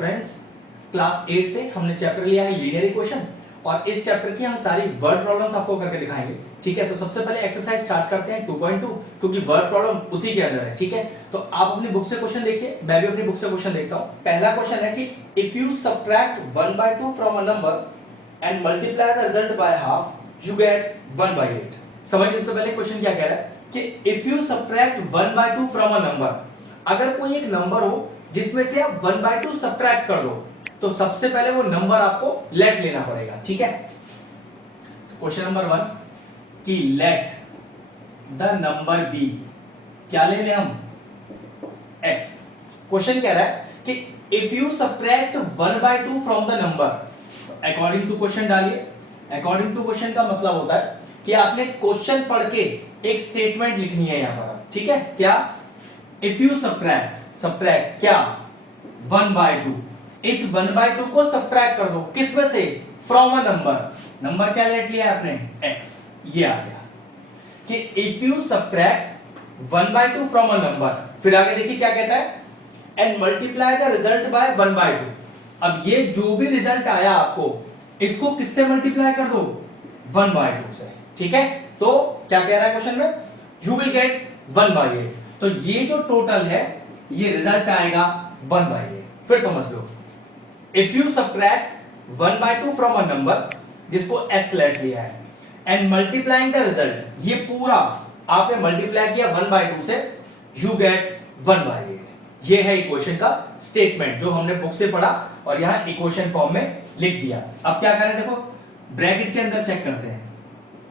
Friends, class 8 से हमने chapter लिया है लीनियर इक्वेशन और इस चैप्टर की हम सारी वर्ड प्रॉब्लम्स आपको करके दिखाएंगे। ठीक है, तो सबसे पहले एक्सरसाइज स्टार्ट करते हैं 2.2 क्योंकि वर्ड प्रॉब्लम उसी के अंदर है। ठीक है, तो आप अपनी बुक से क्वेश्चन देखिए, मैं भी अपनी बुक से क्वेश्चन देखता हूं। पहला क्वेश्चन है कि if you subtract 1/2 from a number and multiply the result by half you get 1/8। समझिए सबसे पहले क्वेश्चन क्या कह रहा है कि if you subtract 1/2 from a number, अगर कोई एक नंबर हो जिसमें से आप 1/2 सब्ट्रैक्ट कर दो तो सबसे पहले वो नंबर आपको लेट लेना पड़ेगा। ठीक है, क्वेश्चन नंबर 1 कि लेट द नंबर बी, क्या ले लें हम, x। क्वेश्चन कह रहा है कि if you subtract 1/2 from the number, according to question डालिए। अकॉर्डिंग टू क्वेश्चन का मतलब होता है कि आपने क्वेश्चन पढ़ के एक स्टेटमेंट लिखनी है यहां पर। ठीक है, क्या, इफ यू सब्ट्रैक्ट क्या 1/2, इस 1/2 को सब्ट्रैक्ट कर दो किसमें से, फ्रॉम अ नंबर क्या लेट लिया है आपने, x। ये आ गया कि if you subtract 1/2 from a number, फिर आगे देखिए क्या कहता है, and multiply the result by 1/2। अब ये जो भी रिजल्ट आया आपको इसको किससे मल्टीप्लाई कर दो, 1/2 से। ठीक है, तो क्या कह रहा है क्वेश्चन में, यू विल गेट 1/8। तो ये जो टोटल है ये रिजल्ट आएगा 1/8। फिर समझ लो, if you subtract 1/2 from a number जिसको x लेट लिया है एंड मल्टीप्लाइंग द रिजल्ट, ये पूरा आपने मल्टीप्लाई किया 1/2 से, यू गेट 1/8। ये है इक्वेशन का स्टेटमेंट जो हमने बुक से पढ़ा और यहां इक्वेशन फॉर्म में लिख दिया। अब क्या करें, देखो ब्रैकेट के अंदर चेक करते हैं,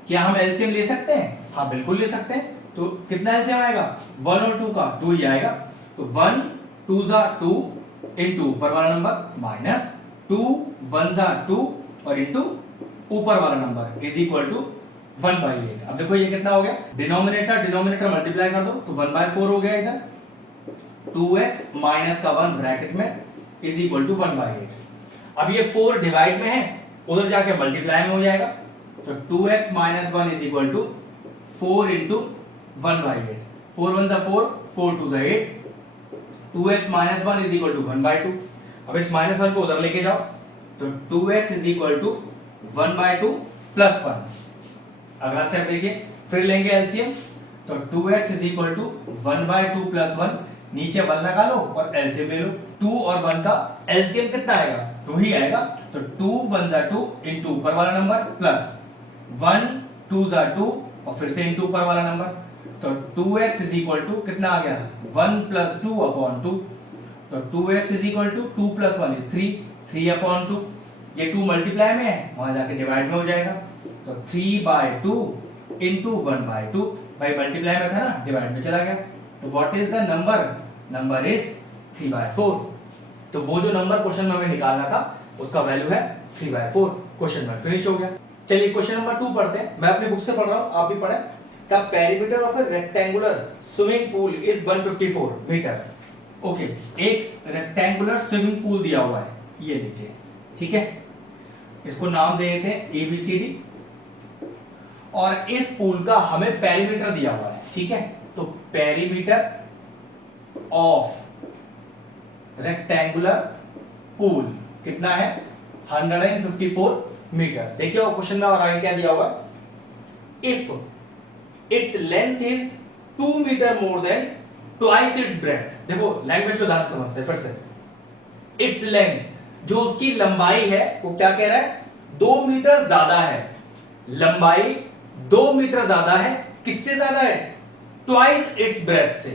क्या हम एलसीएम ले सकते हैं, हाँ बिल्कुल ले सकते हैं। तो कितना एलसीएम आएगा, 1 और 2 का 2 ही आएगा। तो 1 2 जा 2 इनटू ऊपर वाला नंबर माइनस 2 1 जा 2 और इनटू ऊपर वाला नंबर इज इक्वल टू 1/8। अब देखो ये कितना हो गया, डिनोमिनेटर मल्टीप्लाई कर दो तो 1/4 हो गया इधर, 2x माइनस का 1 ब्रैकेट में इज इक्वल टू 1/8। अब ये 4 डिवाइड में है, उधर जाके मल्टीप्लाई में हो जाएगा, तो 2x minus 1 is equal to 4 into 1/8। 4 1 जा 4, 4 2 जा 8, 2x minus 1 is equal to 1/2। अब इस माइनस 1 को उधर लेके जाओ तो 2x is equal to 1/2 plus 1। अगला स्टेप देखिए, फिर लेंगे एलसीएम, तो 2x is equal to 1/2 plus 1, नीचे 1 लगा लो और एलसीएम ले लो। 2 और 1 का एलसीएम कितना आएगा, 2 ही आएगा, तो 2 1 जा 2 इनटू ऊपर वाला नंबर प्लस 1 2 जा 2 और फिर से इनटू ऊपर वाला नंबर, तो 2x इज इक्वल टू कितना आ गया, 1 प्लस 2 अपॉन 2। तो 2x is equal to 2 plus 1 is 3, 3 upon 2। ये 2 मल्टीप्लाई में है, वहां जाके डिवाइड में हो जाएगा, तो 3/2 इनटू 1/2। भाई मल्टीप्लाई में था ना, डिवाइड में चला गया, तो what is the number is 3/4। तो वो जो नंबर क्वेश्चन में हमें निकालना था उसका वैल्यू है 3/4। क्वेश्चन में फिनिश हो गया। चलिए क्वेश्चन नंबर 2 पढ़ते हैं, मैं अपनी बुक से पढ़ रहा हूं, आप भी पढ़ें। The perimeter of a rectangular swimming pool is 154 metre. Okay, एक रेक्टेंगुलर स्विमिंग पूल दिया हुआ है, ये लीजिए। ठीक है, इसको नाम दे देते हैं ABCD और इस पूल का हमें पेरीमीटर दिया हुआ है। ठीक है, तो पेरीमीटर ऑफ रेक्टेंगुलर पूल कितना है, 154 मीटर। देखिए वो क्वेश्चन में और आगे क्या दिया हुआ है, if its length is 2 meter more than twice its breadth। देखो लैंग्वेज को ध्यान से समझते हैं फिर से। its length, जो उसकी लंबाई है वो क्या कह रहा है, 2 मीटर ज्यादा है, लंबाई 2 मीटर ज्यादा है, किससे ज्यादा है, twice its breadth से।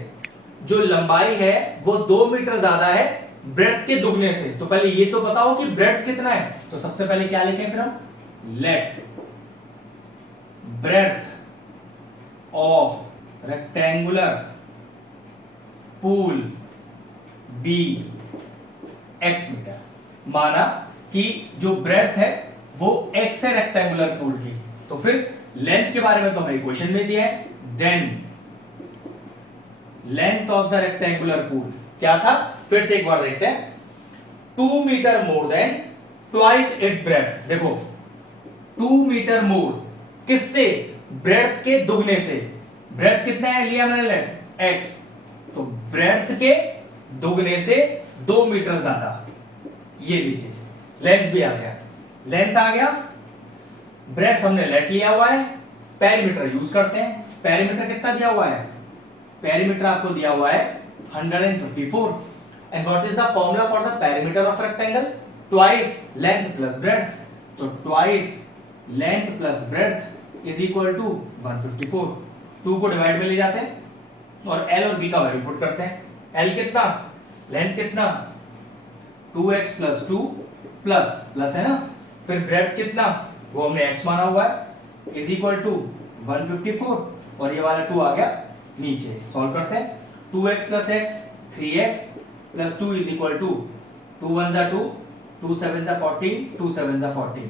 जो लंबाई है वो 2 मीटर ज्यादा है ब्रेड्थ के दुगने से। तो पहले ये तो बताओ कि ब्रेड्थ कितना है, तो सबसे पहले क्या लिखें फिर हम, let breadth of rectangular pool be x metre. माना कि जो ब्रेड्थ है वो x है रेक्टेंगुलर पूल की, तो फिर लेंथ के बारे में तो हमें इक्वेशन में दिया है, then length of the rectangular pool क्या था, फिर से एक बार देखते हैं, 2 metre more than twice its breadth. देखो 2 मीटर मोर किससे, ब्रेड्थ के दुगने से। ब्रेड्थ कितना है लिया मैंने लेट x, तो ब्रेड्थ के दुगने से 2 मीटर ज्यादा, ये लीजिए लेंथ भी आ गया, लेंथ आ गया, ब्रेड्थ हमने लेट लिया हुआ है, पेरीमीटर यूज करते हैं। पेरीमीटर कितना दिया हुआ है, पेरीमीटर आपको दिया हुआ है 154 and what is the formula for the perimeter of rectangle, twice length plus breadth, तो twice length plus breadth is equal to 154। 2 को डिवाइड में ले जाते हैं और L और B का वैल्यू पुट करते हैं। L कितना, लेंथ कितना 2x प्लस 2 प्लस है ना, फिर ब्रेड्थ कितना वो हमने x माना हुआ है इज इक्वल टू 154 और ये वाला 2 आ गया नीचे। सॉल्व करते हैं, 2x plus x 3x plus 2 is equal to 2 1 जा 2, 2 7 जा 14, 2 7 जा 14,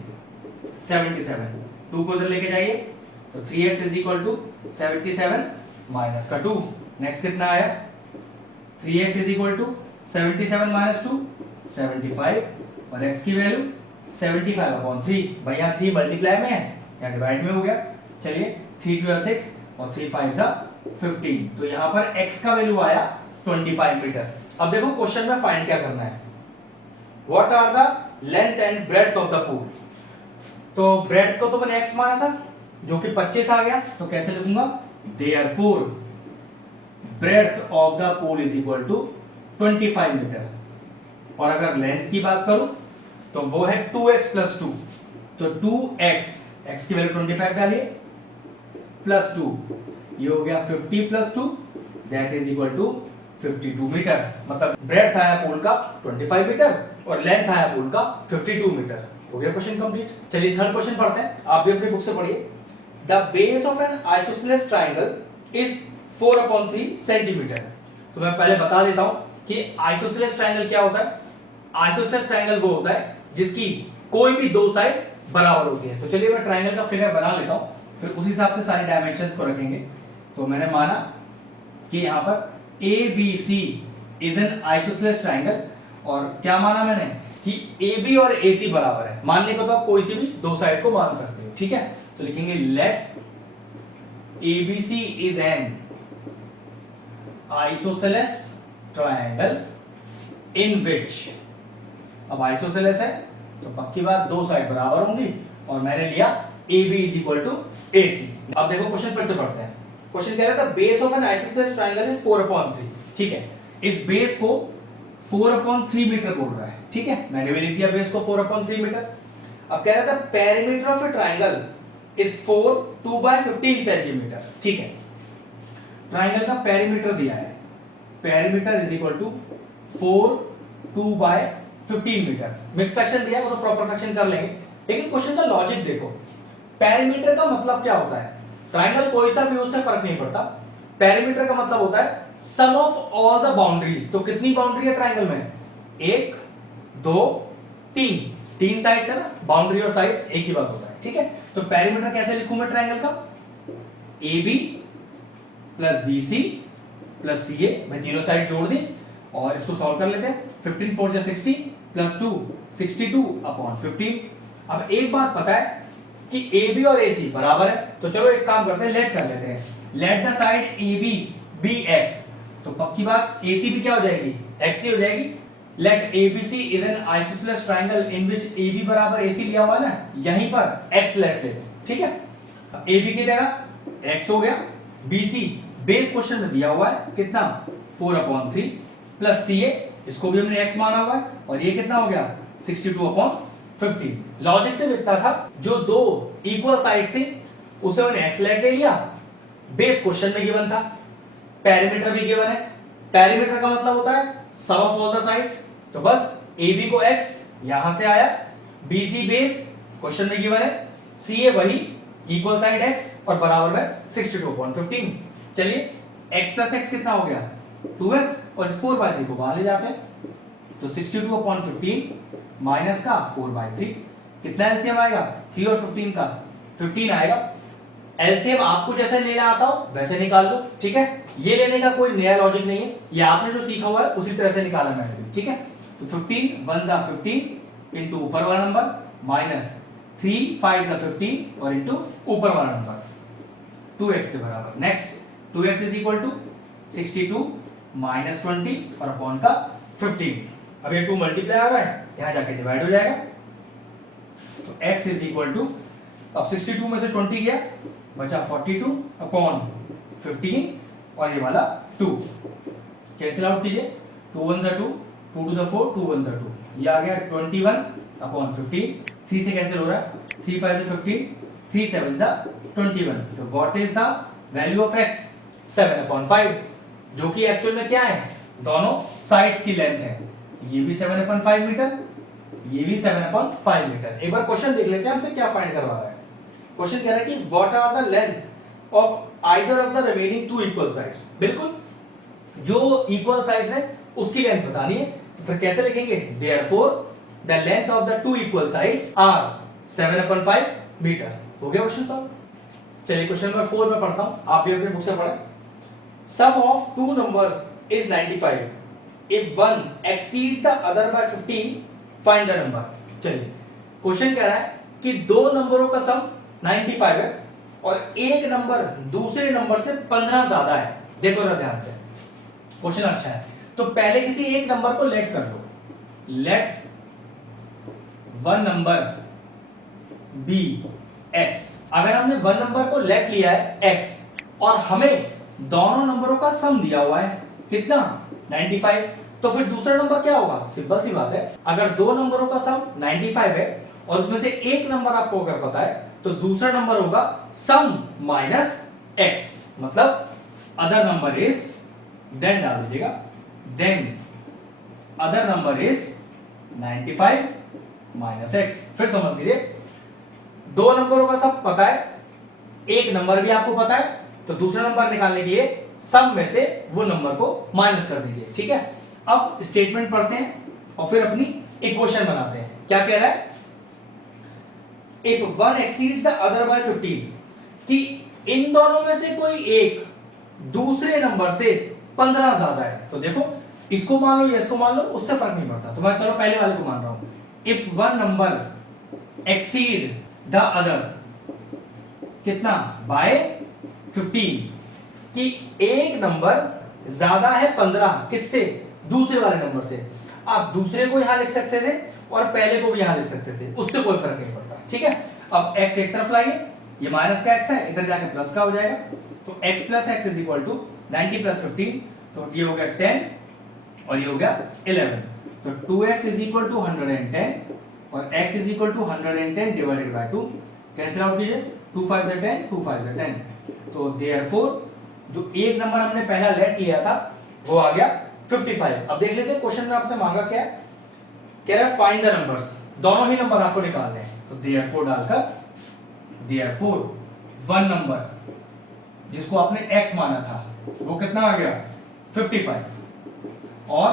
77। 2 को इधर लेके जाइए तो 3x is equal to 77 minus का 2, नेक्स्ट कितना आया 3x is equal to 77 minus 2 75 और x की वैल्यू 75 अपॉन 3, भाई यहाँ 3 मल्टीप्लाई में है यहाँ डिवाइड में हो गया। चलिए 3 2 6 और 3 5 15, तो यहाँ पर x का वैल्यू आया 25 मीटर। अब देखो क्वेश्चन में फाइंड क्या करना है, what are the length and breadth of the pool. तो ब्रेड्थ को तो मैंने x माना था जो कि 25 आ गया, तो कैसे लिखूंगा, therefore breadth of the pool is equal to 25 metre. और अगर लेंथ की बात करूं तो वो है 2x प्लस 2, तो 2x, x की वैल्यू 25 डालिए प्लस 2, ये हो गया 50 plus 2 that is equal to 52 metre. मतलब ब्रेड्थ आया पूल का 25 मीटर और लेंथ आया पूल का 52 मीटर। हो गया क्वेश्चन कंप्लीट। चलिए थर्ड क्वेश्चन पढ़ते हैं, आप भी अपनी बुक से पढ़िए। The base of N isosceles triangle is 4/3 centimetre. तो मैं पहले बता देता हूं कि आइसोसेलेस ट्रायंगल क्या होता है। आइसोसेलेस ट्रायंगल वो होता है जिसकी कोई भी दो साइड बराबर होती है। तो चलिए मैं ट्रायंगल का फिगर बना लेता हूं, फिर उस हिसाब से सारे डायमेंशंस को रखेंगे। तो मैंने माना कि यहां पर ABC is an isosceles triangle, और क्या माना मैंने कि AB और AC बराबर है। मानने को तो आप कोई सी भी दो साइड को मान सकते हो, ठीक है। तो लिखेंगे let ABC is an isosceles triangle in which, अब आइसोसेलेस है तो पक्की बात दो साइड बराबर होंगी और मैंने लिया AB is equal to AC। अब देखो क्वेश्चन फिर से पढ़ते हैं। क्वेश्चन कह रहा था base of N isosceles triangle is 4/3, ठीक है। इस बेस को 4/3 मीटर बोल रहा है, ठीक है। मैंने भी लिख दिया बेस को 4/3 मीटर। अब कह रहा था perimeter of a triangle is 4 2/15 centimetre, ठीक है। ट्रायंगल का पेरीमीटर दिया है, perimeter is equal to 4 2/15 metre. Mix fraction दिया है वो तो प्रॉपर फ्रैक्शन कर लेंगे, लेकिन क्वेश्चन का लॉजिक देखो। पेरीमीटर का मतलब क्या होता है, ट्रायंगल कोई सा भी उससे फर्क नहीं पड़ता। पेरीमीटर का मतलब होता है सम ऑफ ऑल द बाउंड्रीज। तो कितनी बाउंड्री है ट्रायंगल में, 1 2 3, 3 साइड्स है ना, बाउंड्री और साइड्स एक ही बात होता है, ठीक है। तो पेरीमीटर कैसे लिखूं मैं ट्रायंगल का, AB plus BC plus CA, मैं तीनों साइड जोड़ दी और इसको सॉल्व कर लेते हैं। 15 4 60 प्लस 2 62 अपॉन 15। अब एक बात पता है कि AB और AC बराबर है, तो चलो एक काम करते हैं, लेट कर लेते हैं। Let the side AB be x, तो पक्की बात AC भी क्या हो जाएगी, x हो जाएगी। Let ABC is an isosceles triangle in which AB बराबर AC लिया हुआ ना, यहीं पर x लेट ले, ठीक है। AB की जगह x हो गया, BC बेस क्वेश्चन में दिया हुआ है कितना 4/3 प्लस CA, इसको भी हमने x माना हुआ है, और ये कितना हो गया 62/15। लॉजिक से इतना था, जो दो इक्वल साइड थी उसे मैंने x लेट ले लिया, बेस क्वेश्चन में गिवन था, पेरीमीटर भी गिवन है। पेरीमीटर का मतलब होता है सम ऑफ ऑल द साइड्स, तो बस AB को x यहां से आया, BC बेस क्वेश्चन में गिवन है, CA वही इक्वल साइड x और बराबर में 62/15। चलिए x प्लस x कितना हो गया 2x, और इस 4/3 को बाहर ले जाते हैं, तो 62/15 माइनस का 4/3, कितना एलसीएम आएगा 3 और 15 का 15 आएगा। एलसीएम आपको जैसे लेना आता हो वैसे निकाल लो, ठीक है। ये लेने का कोई नया लॉजिक नहीं है, ये आपने जो सीखा हुआ है उसी तरह से निकाला मैंने भी, ठीक है। तो 15 1 जा 15 इनटू ऊपर वाला नंबर माइनस 3 5 जा 15 और इनटू ऊपर वाला नंबर 2x के बराबर। Next 2x is equal to 62 minus 20 और अपॉन का 15। अब ये 2 मल्टीप्लाई आ रहा है यहाँ जाके डिवाइड हो जाएगा। तो x इज इक्वल टू, अब 62 में से 20 गया, बचा 42 अपॉन 15 और ये वाला 2, कैंसिल आउट कीजिए, 2 1 2, 2 2 4, 2 1 2, ये आ गया 21 अपॉन 15, 3 से कैंसिल हो रहा है, 3 5 से 15, 3 7 जा 21। तो what is the value of x? 7/5, जो कि एक्चुअल में क्या है, दोनों साइड्स की लेंथ है। ये भी 7/5 मीटर, ये भी 7/5 मीटर। एक बार क्वेश्चन देख लेते हैं हमसे क्या फाइंड करवा रहा है। क्वेश्चन कह रहा है कि what are the length of either of the remaining two equal sides. बिल्कुल, जो इक्वल साइड्स है उसकी लेंथ बतानी है, तो फिर कैसे लिखेंगे, therefore the length of the two equal sides are 7/5 metre. हो गया क्वेश्चन सॉल्व। चलिए क्वेश्चन नंबर 4 में पढ़ता हूं, आप भी अपने बुक से पढ़ें। Sum of two numbers is 95 if one exceeds the other by 15 find the number. चलिए क्वेश्चन कह रहा है कि दो नंबरों का सम 95 है और एक नंबर दूसरे नंबर से 15 ज्यादा है। देखो जरा ध्यान से, क्वेश्चन अच्छा है। तो पहले किसी एक नंबर को लेट कर लो, let one number be x। अगर हमने वन नंबर को लेट लिया है x और हमें दोनों नंबरों का सम दिया हुआ है कितना, 95, तो फिर दूसरा नंबर क्या होगा, सिंपल सी बात है, अगर दो नंबरों का सम 95 है और उसमें से एक नंबर आपको अगर पता है तो दूसरा नंबर होगा सम माइनस x, मतलब अदर नंबर इज, देन डाल दीजिएगा, then other number is 95 minus x। फिर समझ लीजिए, दो नंबरों का सम पता है, एक नंबर भी आपको पता है, तो दूसरा नंबर निकालने के लिए सम में से वो नंबर को माइनस कर दीजिए। ठीक है, अब स्टेटमेंट पढ़ते हैं और फिर अपनी इक्वेशन बनाते हैं। क्या कह रहा है, if one exceeds the other by 15, कि इन दोनों में से कोई एक दूसरे नंबर से 15 ज्यादा है। तो देखो, इसको मान लो या इसको मान लो, उससे फर्क नहीं पड़ता, तो मैं चलो पहले वाले को मान रहा हूं। If one number exceed the other कितना, बाय 15, कि एक नंबर ज्यादा है 15 किससे, दूसरे वाले नंबर से। आप दूसरे को यहां लिख सकते थे और पहले को भी यहां लिख सकते थे, उससे कोई फर्क नहीं पड़ता। ठीक है, अब x एक तरफ लाइए, ये माइनस का x है, इधर जाके प्लस का हो जाएगा, तो x plus x is equal to 90 plus 15, तो ये हो गया 10 और ये हो गया 11, तो 2x इज इक्वल टू 110 और x is equal to 110 divided by 2, cancel out कीजिए, 2 5 से 10, 2 5 से 10, तो देयरफॉर जो एक नंबर हमने पहला लेट लिया था वो आ गया 55। अब देख लेते हैं क्वेश्चन में आपसे मांगा क्या है, कह रहा है फाइंड द नंबर्स, दोनों ही नंबर आपको निकालने हैं। तो देयरफॉर डालकर, देयरफॉर वन नंबर जिसको आपने x माना था वो कितना आ गया 55, और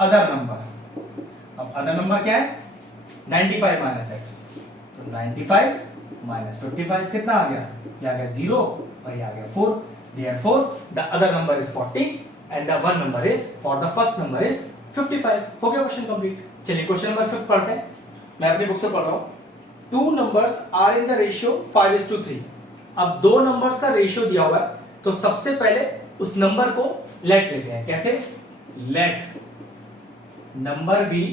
अदर नंबर, अब अदर नंबर क्या है 95 माइनस x, तो 95 माइनस 55 कितना आ गया, ये आ गया 0 और ये आ गया 4। Therefore the other number is 40 and the one number is, or the first number is 55। हो गया क्वेश्चन कंप्लीट। चलिए क्वेश्चन नंबर 5 पढ़ते हैं, मैं अपनी बुक से पढ़ रहा हूं। Two numbers are in the ratio 5:3। अब दो नंबर्स का रेशियो दिया हुआ है, तो सबसे पहले उस नंबर को लेट लेते हैं। कैसे, let number B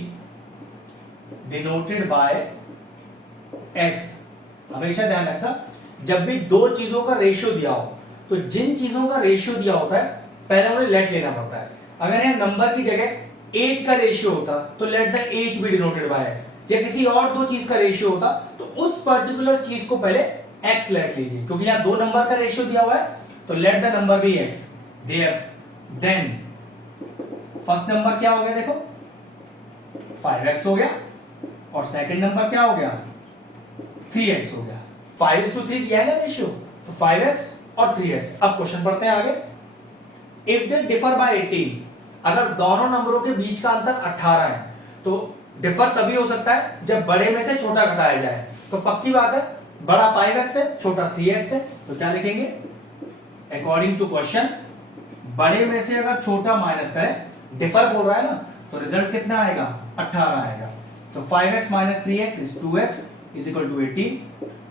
denoted by x। हमेशा ध्यान रखना, जब भी दो चीजों का रेशियो दिया हो तो जिन चीजों का रेशियो दिया होता है पहले उन्हें लेट लेना पड़ता है। अगर यहां नंबर की जगह एज का रेशियो होता तो let the age be denoted by x, या किसी और दो चीज का रेशियो होता तो उस पर्टिकुलर चीज को पहले x लेट लीजिए, क्योंकि यहां दो नंबर का रेशियो दिया हुआ है तो let the number be x। Then first number क्या हो गया, देखो 5x हो गया, और सेकंड नंबर क्या हो गया 3x हो गया। 5:3 दिया है ना रेशियो, तो 5x और 3x। अब क्वेश्चन पढ़ते हैं आगे। इफ दे डिफर बाय 18, अगर दोनों नंबरों के बीच का अंतर 18 है तो डिफर तभी हो सकता है जब बड़े में से छोटा घटाया जाए। तो पक्की बात है, बड़ा 5x है, छोटा 3x है, तो क्या लिखेंगे, अकॉर्डिंग टू क्वेश्चन बड़े में से अगर छोटा माइनस करें, डिफर बोल रहा है ना, तो रिजल्ट कितना आएगा 18 आएगा। तो 5x minus 3x is 2x is equal to 18,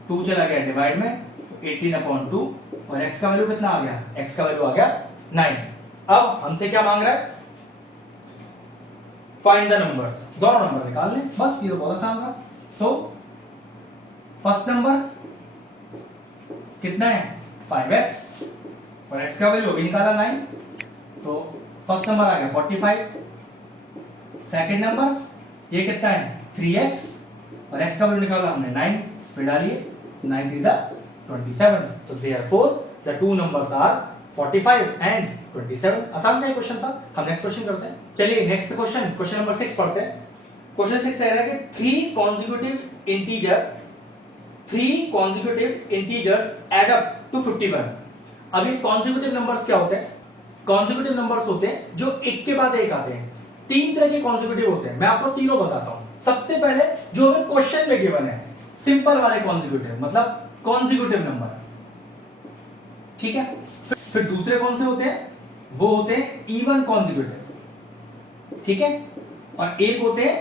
2 चला गया डिवाइड में, तो 18/2, और x का वैल्यू कितना आ गया, x का वैल्यू आ गया 9। अब हमसे क्या मांग रहा है, फाइंड द नंबर्स, दोनों नंबर निकाल लें बस, ये तो बहुत आसान रहा। तो फर्स्ट नंबर कितना है 5x और x का वैल्यू अभी निकाला 9, तो फर्स्ट नंबर आ गया 45। सेकंड नंबर ये कितना है 3x और x का वैल्यू निकाला हमने 9, फिर डालिए 9 3 जा 27, तो therefore the two numbers are 45 and 27। आसान सा क्वेश्चन था। हम नेक्स्ट क्वेश्चन करते हैं। चलिए नेक्स्ट क्वेश्चन, क्वेश्चन नंबर 6 पढ़ते हैं। क्वेश्चन 6 कह रहा है कि 3 consecutive integers add up to 51। अब ये consecutive numbers क्या होते हैं? consecutive numbers होते हैं जो एक के बाद एक आते हैं। तीन तरह के consecutive होते हैं, मैं आपको तीनों बताता हूं। सबसे पहले जो हमें क्वेश्चन में गिवन है, सिंपल वाले consecutive, मतलब consecutive नंबर, ठीक है। फिर दूसरे कौन से होते हैं? वो होते हैं इवन consecutive, ठीक है, और एक होते हैं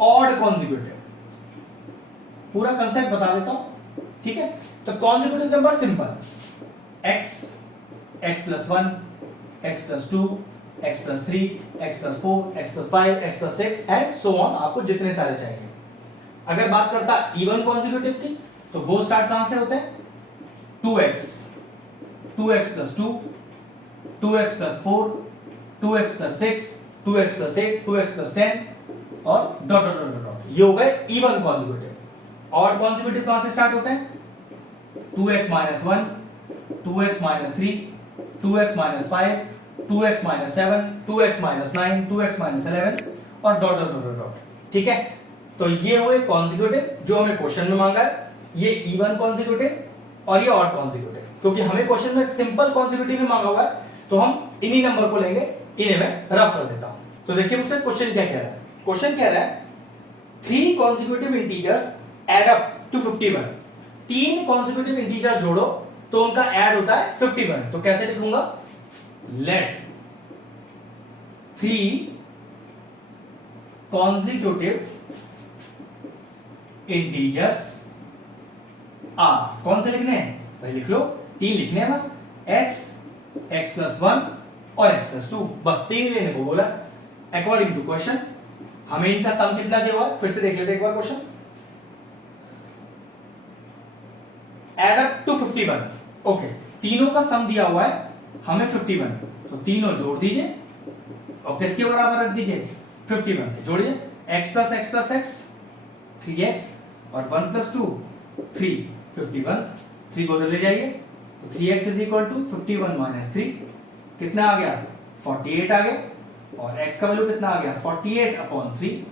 ऑड consecutive। पूरा कंसेप्ट बता देता हूं, ठीक है। तो consecutive number simple, x, x plus 1, x plus 2, x plus 3, x plus 4, x plus 5, x plus 6 and so on, आपको जितने सारे चाहिए। अगर बात करता इवन consecutive की, तो वो स्टार्ट कहां से होते हैं? 2x, 2x plus 2, 2x plus 4, 2x plus 6, 2x plus 8, 2x plus 10 और डॉट डॉट डॉट डॉट, ये हो गए इवन consecutive। ऑड consecutive कहां से स्टार्ट होते हैं? 2x minus 1, 2x minus 3, 2x minus 5, 2x minus 7, 2x minus 9, 2x minus 11 और dot dot dot dot, ठीक है। तो ये हुए consecutive जो हमें क्वेश्चन में मांगा है, ये इवन consecutive और ये ऑड consecutive। क्योंकि हमें क्वेश्चन में सिंपल consecutive ही मांगा हुआ है, तो हम इन्हीं नंबर को लेंगे, इन्हें मैं रब कर देता हूं। तो देखिए मुझसे क्वेश्चन क्या कह रहा है। क्वेश्चन कह रहा है 3 consecutive integers add up to 51। तीन consecutive integers जोड़ो तो उनका ऐड होता है 51। तो कैसे लिखूंगा? लेट 3 consecutive integers are, कौन से लिखने हैं भाई? लिख लो, तीन लिखने हैं बस, x, x plus 1 और x plus 2, बस तीन लेने को बोला। अकॉर्डिंग टू क्वेश्चन हमें इनका सम कितना दिया हुआ है, फिर से देख लेते हैं एक बार question. Add up to 51, okay, तीनों का सम दिया हुआ है हमें 51, तो तीनों जोड़ दीजिए और किसके बराबर रख दीजिए? 51 के जोड़िए, x plus x plus x 3x और 1 plus 2 3, 51, 3 को ले जाइए, तो 3x is equal to 51 minus 3 कितना आ गया? 48 आ गया, और x का वैल्यू कितना आ गया? 48 अपॉन 3,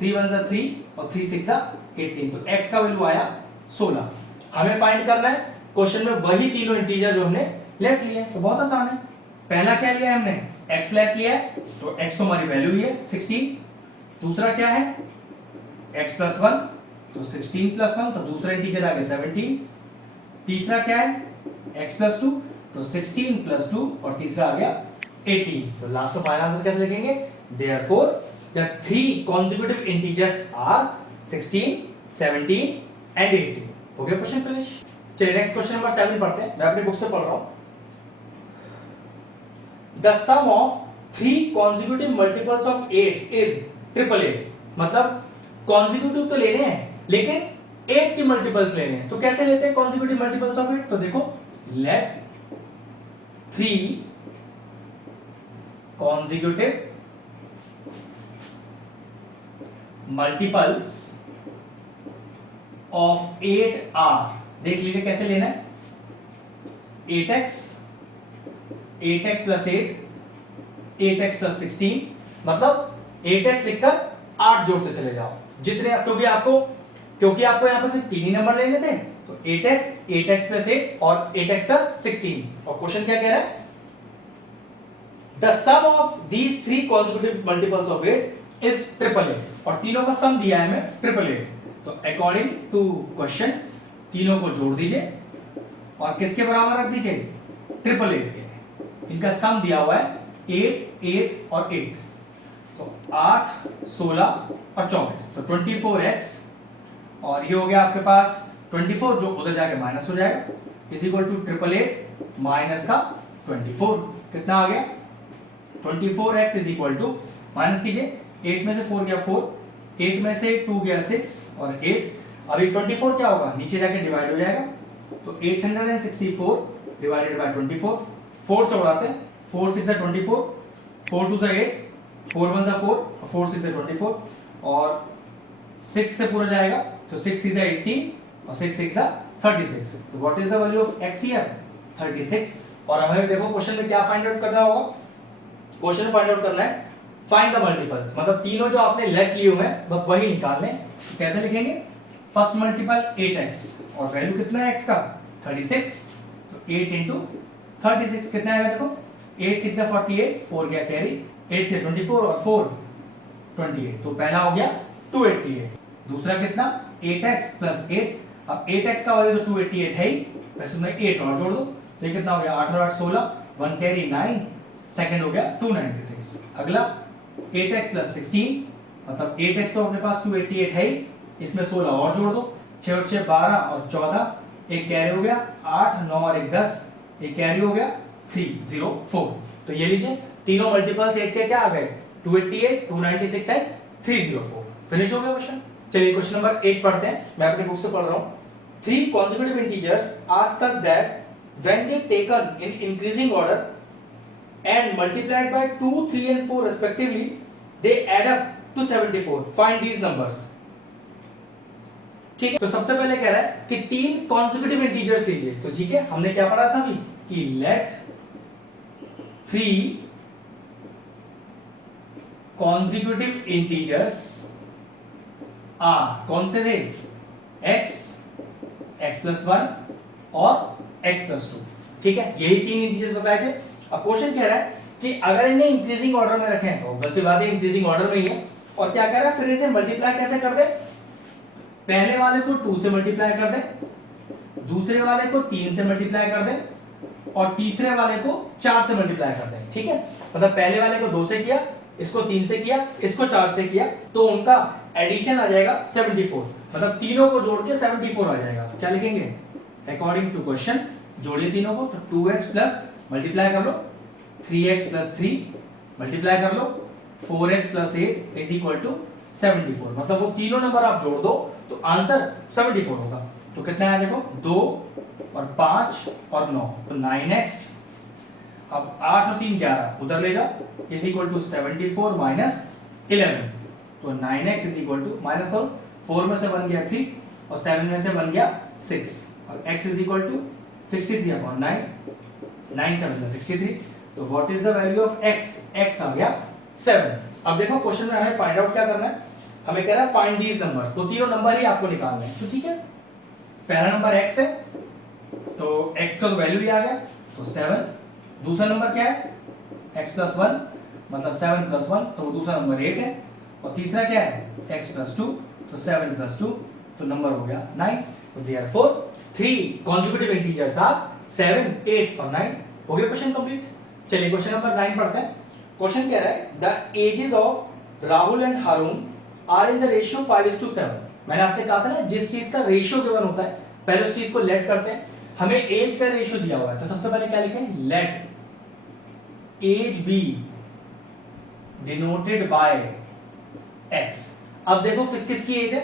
3 1 जा 3 और 3 6 जा 18, तो x का वैल्यू आया 16। हमें फाइंड करना है क्वेश्चन में वही तीनों इंटीजर जो हमने लेट लिए, तो बहुत आसान है। पहला क्या लिया है हमने? x लेट लिया है, तो x तो हमारी वैल्यू ही है 16। दूसरा क्या है? x plus 1, तो 16 plus 1, तो दूसरा इंटीजर आ गया 17। तीसरा क्या है? x plus 2, तो 16 plus 2 और तीसरा आ गया 18। तो लास्ट में फाइनल आंसर कैसे लिखेंगे? Therefore the three consecutive integers are 16, 17 and 18। हो गया क्वेश्चन फिनिश। चलिए नेक्स्ट क्वेश्चन नंबर 7 पढ़ते हैं, मैं अपनी बुक से पढ़ रहा हूं। The sum of 3 consecutive multiples of 8 is 888। मतलब consecutive तो लेने हैं लेकिन 8 की मल्टीपल्स लेने हैं, तो कैसे लेते हैं consecutive multiples of 8? तो देखो, let 3 consecutive multiples of 8 are, देख लीजिए कैसे लेना है। 8x, 8x plus 8, 8x plus 16, मतलब 8x लिखकर 8 जोड़ते चले जाओ जितने, क्योंकि आपको यहां पर सिर्फ तीन ही नंबर लेने थे, तो 8x, 8x plus 8 और 8x plus 16। और क्वेश्चन क्या कह रहा है? The sum of these three consecutive multiples of 8 is 888, और तीनों का सम दिया है हमें 888। तो अकॉर्डिंग टू क्वेश्चन तीनों को जोड़ दीजिए और किसके बराबर रख दीजिए? 888 के। इनका सम दिया हुआ है 8, 8 और 8, तो 8, 16 और 24, तो 24x, और ये हो गया आपके पास 24 जो उधर जाके माइनस हो जाएगा, इज इक्वल टू 888 माइनस का 24, कितना आ गया? 24x is equal to, minus कीजिए, 8 में से 4 गया 4, 8 में से 2 गया 6 और 8, अभी 24 क्या होगा, नीचे जाके डिवाइड हो जाएगा, तो 864 डिवाइडेड बाय 24, 4 से उड़ाते हैं, 4 6 है 24, 4 2 है 8, 4 1 है 4, 4 6 है 24 और 6 से पूरा जाएगा तो 6 3 है 18 और 6 6 है 36। तो what is the value of x here, 36। और हमें देखो क्वेश्चन में क्या फाइंड आउट करना होगा, क्वेश्चन में फाइंड आउट करना है फाइंड द मल्टीपल्स, मतलब तीनों जो आपने लेट लिए हुए हैं बस वही निकालने। कैसे लिखेंगे, फर्स्ट मल्टीपल 8x और वैल्यू कितना है x का 36, तो 8 into 36 कितना आएगा, देखो 8 6 है 48, 4 गया कैरी, 8 थे 24 और 4 28, तो पहला हो गया 288, दूसरा कितना 8x प्लस 8, अब 8x का वैल्यू तो 288 है ही, बस उसमें 8 और जोड़ दो, तो ये कितना हो गया 8 और 8 16, 1 कैरी 9, सेकंड हो गया 296। अगला 8x प्लस 16, मतलब 8x तो अपने पास 288 है ही, इसमें 16 और जोड़ दो, 6 और 6 12 और 14, एक कैरी हो गया 8, 9 और 1 10, एक कैरी हो गया 304। तो ये लीजिए तीनों मल्टीपल्स 8 के क्या आ गए, 288, 296 एंड 304। फिनिश हो गया क्वेश्चन। चलिए क्वेश्चन नंबर 8 पढ़ते हैं, मैं अपनी बुक से पढ़ रहा हूं। 3 consecutive integers are such that when they taken in increasing order and multiplied by 2, 3 and 4 respectively, they add up to 74. Find these numbers. ठीक है, तो सबसे पहले कह रहा है कि 3 consecutive integers लीजिए। तो ठीक है, हमने क्या पढ़ा था अभी कि let 3 consecutive integers are, कौन से थे, x, x plus 1 और x plus 2। ठीक है, यही 3 इंटीजर्स बताए थे। अब क्वेश्चन कह रहा है कि अगर इन्हें इंक्रीजिंग ऑर्डर में रखें तो वैसे बात है इंक्रीजिंग ऑर्डर में ही है, और क्या कह रहा है फिर इसे मल्टीप्लाई कैसे कर दे, पहले वाले को 2 से मल्टीप्लाई कर दे, दूसरे वाले को 3 से मल्टीप्लाई कर दे और तीसरे वाले को 4 से मल्टीप्लाई कर दे। ठीक है, मतलब पहले वाले को 2 से किया, इसको 3 से किया, इसको 4 से किया, तो उनका एडिशन आ जाएगा 74, मतलब तीनों को जोड़ के 74 आ जाएगा। तो क्या लिखेंगे, अकॉर्डिंग टू क्वेश्चन जोड़िए तीनों को, तो 2x प्लस मल्टीप्लाई कर लो 3x प्लस 3 मल्टीप्लाई कर लो 4x plus 8 is equal to 74, मतलब वो तीनों नंबर आप जोड़ दो तो आंसर 74 होगा। तो कितना है देखो, 2 और 5 और 9, तो 9x, अब 8 और 3 11 उधर ले जाओ इज इक्वल टू 74 माइनस 11, तो 9x is equal to, minus करो, 4 में से 1 गया 3 और 7 में से 1 गया 6 और x is equal to 63 upon 9, 9 7 से 63, तो what is the value of x, x आ गया 7। अब देखो क्वेश्चन में हमें फाइंड आउट क्या करना है, हमें कह रहा है फाइंड दीज नंबर्स, तो तीनों नंबर ही आपको निकालने हैं। तो ठीक है, पहला नंबर x है तो x का वैल्यू ही आ गया, तो 7, दूसरा नंबर क्या है x प्लस 1, मतलब 7 प्लस 1, तो वो दूसरा नंबर 8 है, और तीसरा क्या है x प्लस 2, तो 7 प्लस 2, तो नंबर हो गया 9। तो देयरफॉर 3 consecutive integers are 7, 8 और 9। हो गया क्वेश्चन कंप्लीट। चलिए क्वेश्चन नंबर 9 पढ़ते हैं। क्वेश्चन कह रहा है the ages of Rahul and Haroon are in the ratio 5:7। मैंने आपसे कहा था ना जिस चीज का रेशियो गिवन होता है पहले उस चीज को लेट करते हैं। हमें एज का रेशियो दिया हुआ है, तो सबसे पहले क्या लिखें, let age be denoted by x। अब देखो किस किस की एज है,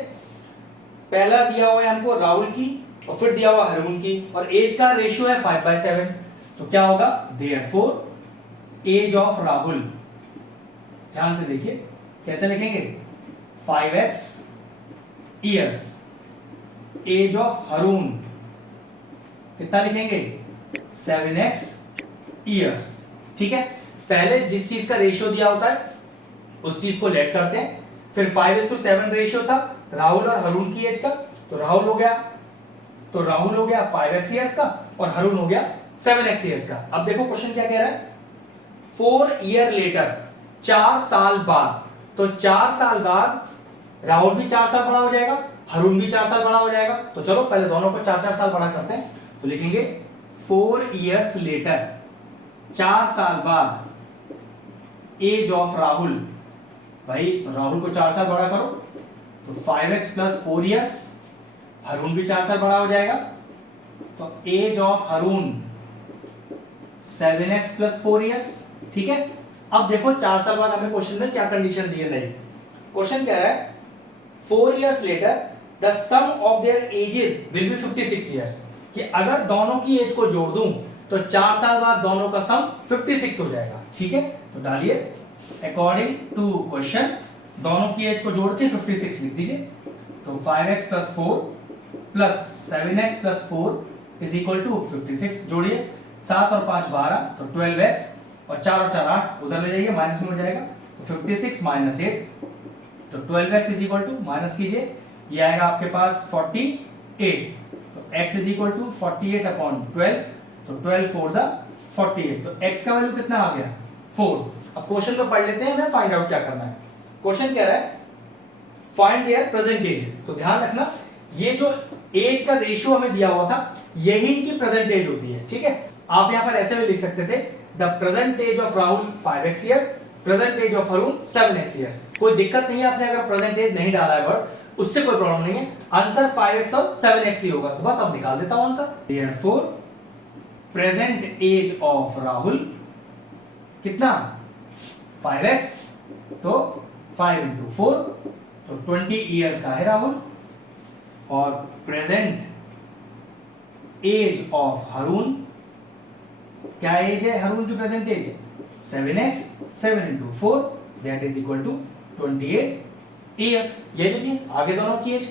पहला दिया हुआ है हमको राहुल की और फिर दिया हुआ हारून की, और एज का रेशियो है 5/7, तो क्या होगा, देयरफॉर एज ऑफ राहुल, ध्यान से देखिए कैसे लिखेंगे, 5x इयर्स, एज ऑफ हारून कितना लिखेंगे, 7x इयर्स। ठीक है, पहले जिस चीज का रेशियो दिया होता है उस चीज को लेट करते हैं, फिर 5:7 रेशियो था राहुल और हारून की एज का, तो राहुल हो गया 5x इयर्स का और हारून हो गया 7x इयर्स का। अब देखो क्वेश्चन क्या कह रहा है, 4 ईयर लेटर, 4 साल बाद, तो 4 साल बाद राहुल भी 4 साल बड़ा हो जाएगा, हारून भी 4 साल बड़ा हो जाएगा। तो चलो पहले दोनों को 4-4 साल बड़ा करते हैं, तो लिखेंगे 4 इयर्स लेटर, 4 साल बाद, एज ऑफ राहुल, भाई राहुल को 4 साल बड़ा करो तो 5x प्लस 4 इयर्स, हारून भी 4 साल बड़ा हो जाएगा, तो age of Haroon 7x plus 4 years. ठीक है, अब देखो 4 साल बाद हमें क्वेश्चन में क्या कंडीशन दी है, नहीं क्वेश्चन कह रहा है 4 years later the sum of their ages will be 56 years, कि अगर दोनों की एज को जोड़ दूं तो 4 साल बाद दोनों का सम 56 हो जाएगा। ठीक है, तो डालिए अकॉर्डिंग टू क्वेश्चन दोनों की एज को जोड़ के 56 लिख दीजिए। तो 5x + 4 + 7x + 4 is equal to 56। जोड़िए 7 और 5 12, तो 12x और 4 और 4 8, उधर ले जाइए माइनस में हो जाएगा, तो 56 - 8, तो 12x is equal to minus कीजिए, ये आएगा आपके पास 48, तो x इज इक्वल टू 48/12, तो 12 4 ज़ा 48, तो x का वैल्यू कितना आ गया 4। अब क्वेश्चन को पढ़ लेते हैं, हमें फाइंड आउट क्या करना है। क्वेश्चन कह रहा है फाइंड देयर प्रेजेंट एजेस, तो ध्यान रखना ये जो एज का रेशियो हमें दिया हुआ था यही इनकी प्रेजेंट एज होती है। ठीक है, आप यहां पर ऐसे भी लिख सकते थे the present age of Rahul 5x years, present age of Arun 7x years। कोई दिक्कत नहीं है, आपने अगर प्रेजेंट एज नहीं डाला है वर्ड उससे कोई प्रॉब्लम नहीं है, आंसर 5x और 7x ही होगा, तो बस अब निकाल देता हूं answer. Therefore present age of Rahul कितना 5x, तो 5 × 4, तो 20 इयर्स का है राहुल, और प्रेजेंट एज ऑफ हरुण, क्या एज है हरुण की present age 7x, 7 × 4 that is equal to 28 years. ये लीजिए आगे दोनों की एज।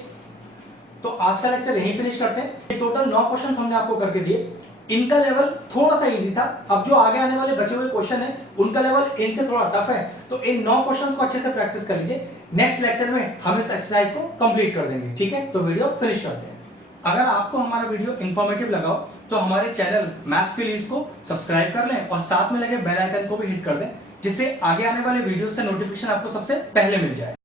तो आज का लेक्चर यहीं फिनिश करते हैं। ये टोटल 9 क्वेश्चंस हमने आपको करके दिए, इनका लेवल थोड़ा सा इजी था। अब जो आगे आने वाले बचे हुए क्वेश्चन है उनका लेवल इनसे थोड़ा टफ है, तो इन 9 क्वेश्चंस को अच्छे से प्रैक्टिस कर लीजिए। नेक्स्ट लेक्चर में हम इस एक्सरसाइज को कंप्लीट कर देंगे। ठीक है, तो वीडियो फिनिश करते हैं। अगर आपको हमारा वीडियो इंफॉर्मेटिव लगा हो तो हमारे चैनल मैथ्स के लिए इसको सब्सक्राइब कर लें और साथ में लगे बेल आइकन को भी हिट कर दें, जिससे आगे आने वाले वीडियोस का नोटिफिकेशन आपको सबसे पहले मिल जाए।